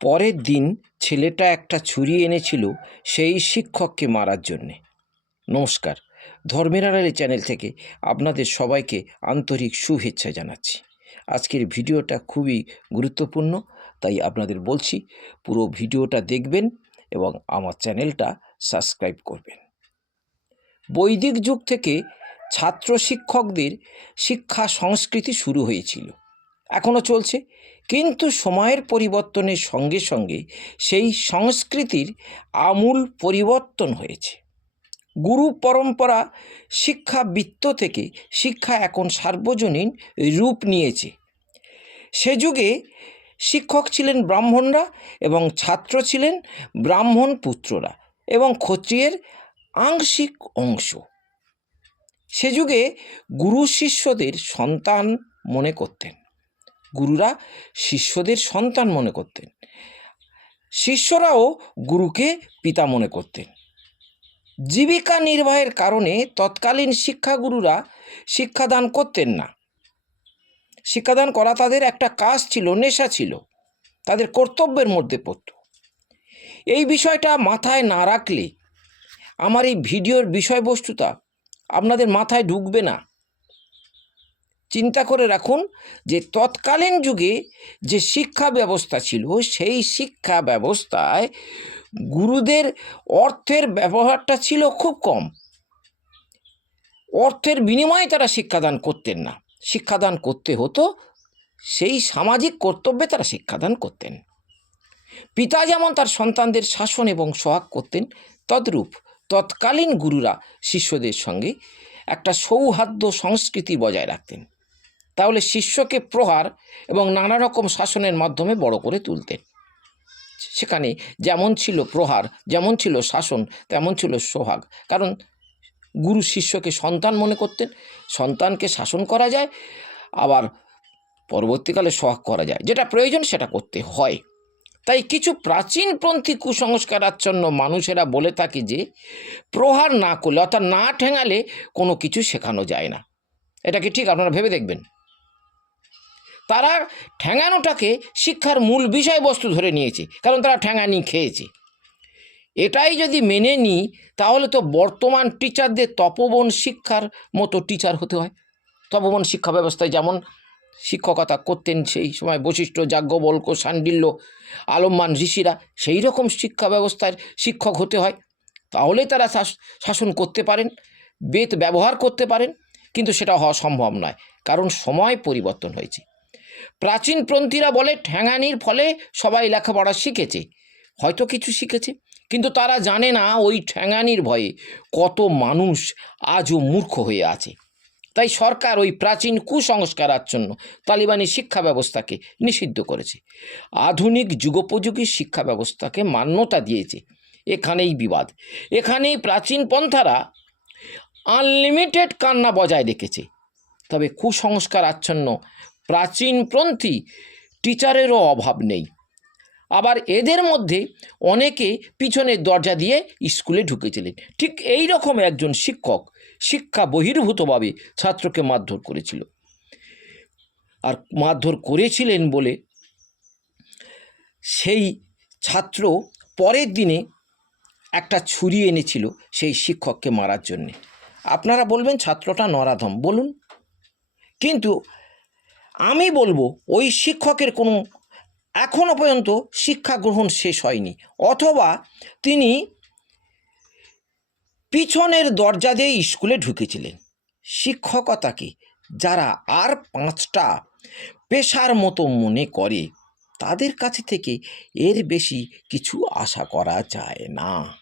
পরের দিন ছেলেটা একটা ছুরি এনেছিল সেই শিক্ষককে মারার জন্যে। নমস্কার, ধর্মের আড়ালে চ্যানেল থেকে আপনাদের সবাইকে আন্তরিক শুভেচ্ছা জানাচ্ছি। আজকের ভিডিওটা খুবই গুরুত্বপূর্ণ, তাই আপনাদের বলছি পুরো ভিডিওটা দেখবেন এবং আমার চ্যানেলটা সাবস্ক্রাইব করবেন। বৈদিক যুগ থেকে ছাত্র শিক্ষকদের শিক্ষা সংস্কৃতি শুরু হয়েছিল। এখনও চলছে। কিন্তু সময়ের পরিবর্তনের সঙ্গে সঙ্গে সেই সংস্কৃতির আমূল পরিবর্তন হয়েছে। গুরু পরম্পরা শিক্ষাবৃত্ত থেকে শিক্ষা এখন সার্বজনীন রূপ নিয়েছে। সে যুগে শিক্ষক ছিলেন ব্রাহ্মণরা এবং ছাত্র ছিলেন ব্রাহ্মণ পুত্ররা এবং ক্ষত্রিয়ের আংশিক অংশ। সে যুগে গুরু শিষ্যদের সন্তান মনে করতেন। গুরুরা শিষ্যদের সন্তান মনে করতেন। শিষ্যরাও গুরুকে পিতা মনে করতেন। জীবিকা নির্বাহের কারণে তৎকালীন শিক্ষাগুরুরা শিক্ষাদান করতেন না। শিক্ষাদান করা তাদের একটা কাজ ছিল, নেশা ছিল, তাদের কর্তব্যের মধ্যে পড়ত। এই বিষয়টা মাথায় না রাখলে আমার এই ভিডিওর বিষয়বস্তুটা আপনাদের মাথায় ঢুকবে না। চিন্তা করে রাখুন যে তৎকালীন যুগে যে শিক্ষা ব্যবস্থা ছিল, সেই শিক্ষা ব্যবস্থায় গুরুদের অর্থের ব্যবহারটা ছিল খুব কম। অর্থের বিনিময়ে তারা শিক্ষাদান করতেন না। শিক্ষাদান করতে হতো, সেই সামাজিক কর্তব্যে তারা শিক্ষাদান করতেন। পিতা যেমন তার সন্তানদের শাসন এবং সোহাগ করতেন, তদ্রূপ তৎকালীন গুরুরা শিষ্যদের সঙ্গে একটা সৌহার্দ্য সংস্কৃতি বজায় রাখতেন। তাহলে শিষ্যকে প্রহার এবং নানা রকম শাসনের মাধ্যমে বড় করে তুলতেন। সেখানে যেমন ছিল প্রহার, যেমন ছিল শাসন, তেমন ছিল সোহাগ। কারণ গুরু শিষ্যকে সন্তান মনে করতেন, সন্তানকে শাসন করা যায়, আবার পরবর্তীকালে সোহাগ করা যায়। যেটা প্রয়োজন সেটা করতে হয়। তাই কিছু প্রাচীনপন্থী কুসংস্কারাচ্ছন্ন মানুষেরা বলে থাকে যে, প্রহার না করলে অর্থাৎ না ঠেঙালে কোনো কিছু শেখানো যায় না। এটা কি ঠিক? আপনারা ভেবে দেখবেন। তারা ঠ্যাঙানোটাকে শিক্ষার মূল বিষয়বস্তু ধরে নিয়েছে, কারণ তারা ঠ্যাঙানি খেয়েছে। এটাই যদি মেনে নিই তাহলে তো বর্তমান টিচারদের তপবন শিক্ষার মতো টিচার হতে হয়। তপবন শিক্ষা ব্যবস্থায় যেমন শিক্ষকতা করতেন সেই সময় বৈশিষ্ট্য যাজ্ঞবল্ক, সান্ডিল্য আলম্মান ঋষিরা সেই রকম শিক্ষা ব্যবস্থার শিক্ষক হতে হয়। তাহলে তারা শাস- শাসন করতে পারেন, বেদ ব্যবহার করতে পারেন, কিন্তু সেটা হওয়া সম্ভব নয়, কারণ সময় পরিবর্তন হয়েছে। প্রাচীনপন্থীরা বলে ঠ্যাঙানির ফলে সবাই লেখাপড়া শিখেছে। হয়তো কিছু শিখেছে, কিন্তু তারা জানে না ওই ঠ্যাঙানির ভয়ে কত মানুষ আজও মূর্খ হয়ে আছে। তাই সরকার ওই প্রাচীন কুসংস্কার কুসংস্কারাচ্ছন্ন তালিবানি শিক্ষা ব্যবস্থাকে নিষিদ্ধ করেছে। আধুনিক যুগোপযোগী শিক্ষা ব্যবস্থাকে মান্যতা দিয়েছে। এখানেই বিবাদ। এখানেই প্রাচীন পন্থারা আনলিমিটেড কান্না বজায় রেখেছে। তবে কুসংস্কার আচ্ছন্ন প্রাচীনপন্থী টিচারেরও অভাব নেই। আবার এদের মধ্যে অনেকে পিছনের দরজা দিয়ে স্কুলে ঢুকেছিলেন। ঠিক এই রকম একজন শিক্ষক শিক্ষা বহির্ভূতভাবে ছাত্রকে মারধর করেছিল। আর মারধর করেছিলেন বলে সেই ছাত্র পরের দিনে একটা ছুরি এনেছিল সেই শিক্ষককে মারার জন্যে। আপনারা বলবেন ছাত্রটা নরাধম, বলুন। কিন্তু আমি বলব ওই শিক্ষকের কোনো এখনও পর্যন্ত শিক্ষা গ্রহণ শেষ হয়নি। অথবা তিনি পিছনের দরজা দিয়ে স্কুলে ঢুকেছিলেন। শিক্ষকতাকে যারা আর পাঁচটা পেশার মতো মনে করে, তাদের কাছে থেকে এর বেশি কিছু আশা করা যায় না।